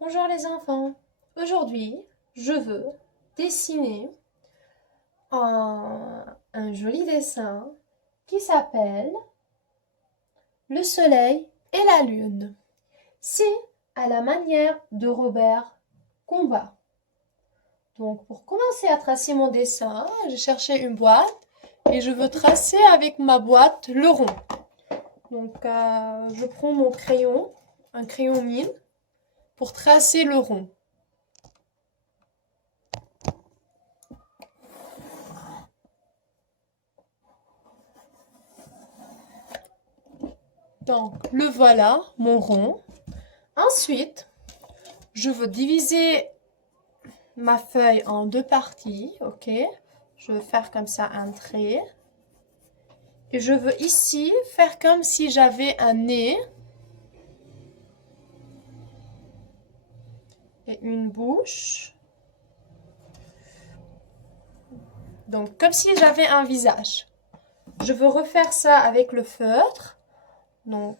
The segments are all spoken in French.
Bonjour les enfants, aujourd'hui je veux dessiner un joli dessin qui s'appelle le soleil et la lune. C'est à la manière de Robert Combat. Donc pour commencer à tracer mon dessin, j'ai cherché une boîte et je veux tracer avec ma boîte le rond. Donc je prends mon crayon, un crayon mine, pour tracer le rond. Donc, le voilà, mon rond. Ensuite, je veux diviser ma feuille en deux parties, ok? Je veux faire comme ça un trait. Et je veux ici faire comme si j'avais un nez et une bouche. Donc, comme si j'avais un visage. Je veux refaire ça avec le feutre. Donc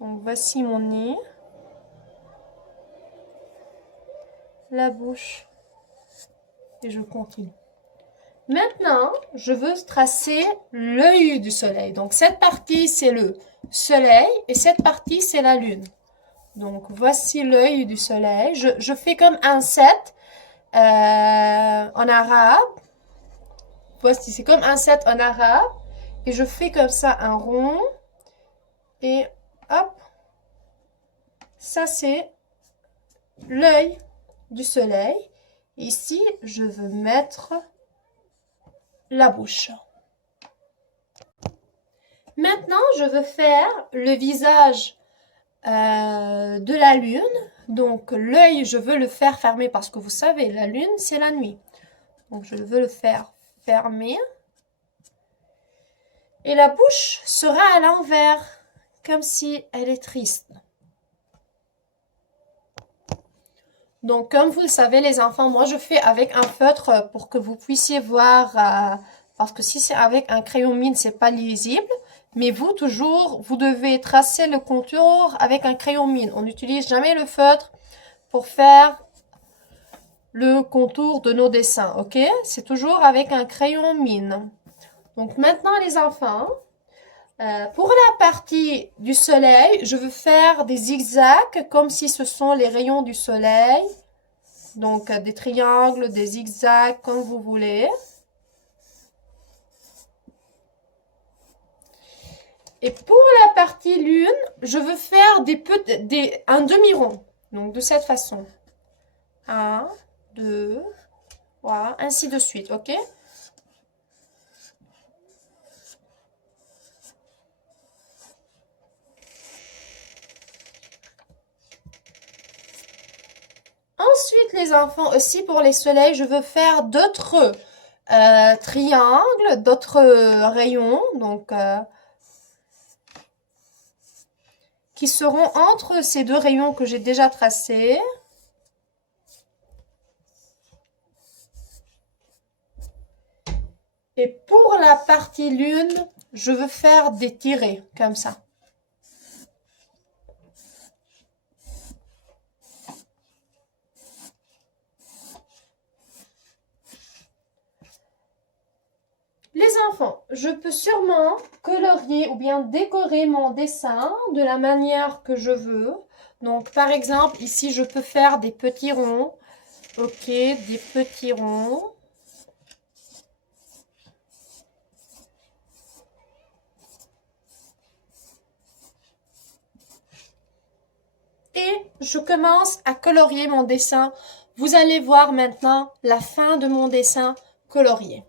voici mon nez. La bouche. Et je continue. Maintenant, je veux tracer l'œil du soleil. Donc, cette partie, c'est le soleil et cette partie, c'est la lune. Donc, voici l'œil du soleil. Je fais comme un 7 en arabe. Voici, c'est comme un 7 en arabe. Et je fais comme ça un rond. Et hop. Ça, c'est l'œil du soleil. Ici, je veux mettre la bouche. Maintenant, je veux faire le visage de la lune. Donc, l'œil, je veux le faire fermer parce que vous savez, la lune, c'est la nuit. Donc, je veux le faire fermer. Et la bouche sera à l'envers, comme si elle est triste. Donc, comme vous le savez, les enfants, moi, je fais avec un feutre pour que vous puissiez voir, parce que si c'est avec un crayon mine, c'est pas lisible. Mais vous, toujours, vous devez tracer le contour avec un crayon mine. On n'utilise jamais le feutre pour faire le contour de nos dessins, ok? C'est toujours avec un crayon mine. Donc, maintenant, les enfants, pour la partie du soleil, je veux faire des zigzags comme si ce sont les rayons du soleil. Donc, des triangles, des zigzags, comme vous voulez. Et pour la partie lune, je veux faire un demi-rond. Donc, de cette façon. 1, 2, 3, ainsi de suite, ok? Ensuite, les enfants, aussi pour les soleils, je veux faire d'autres triangles, d'autres rayons, donc qui seront entre ces deux rayons que j'ai déjà tracés. Et pour la partie lune, je veux faire des tirés, comme ça. Les enfants, je peux sûrement colorier ou bien décorer mon dessin de la manière que je veux. Donc, par exemple, ici, je peux faire des petits ronds. Ok, des petits ronds. Et je commence à colorier mon dessin. Vous allez voir maintenant la fin de mon dessin colorié.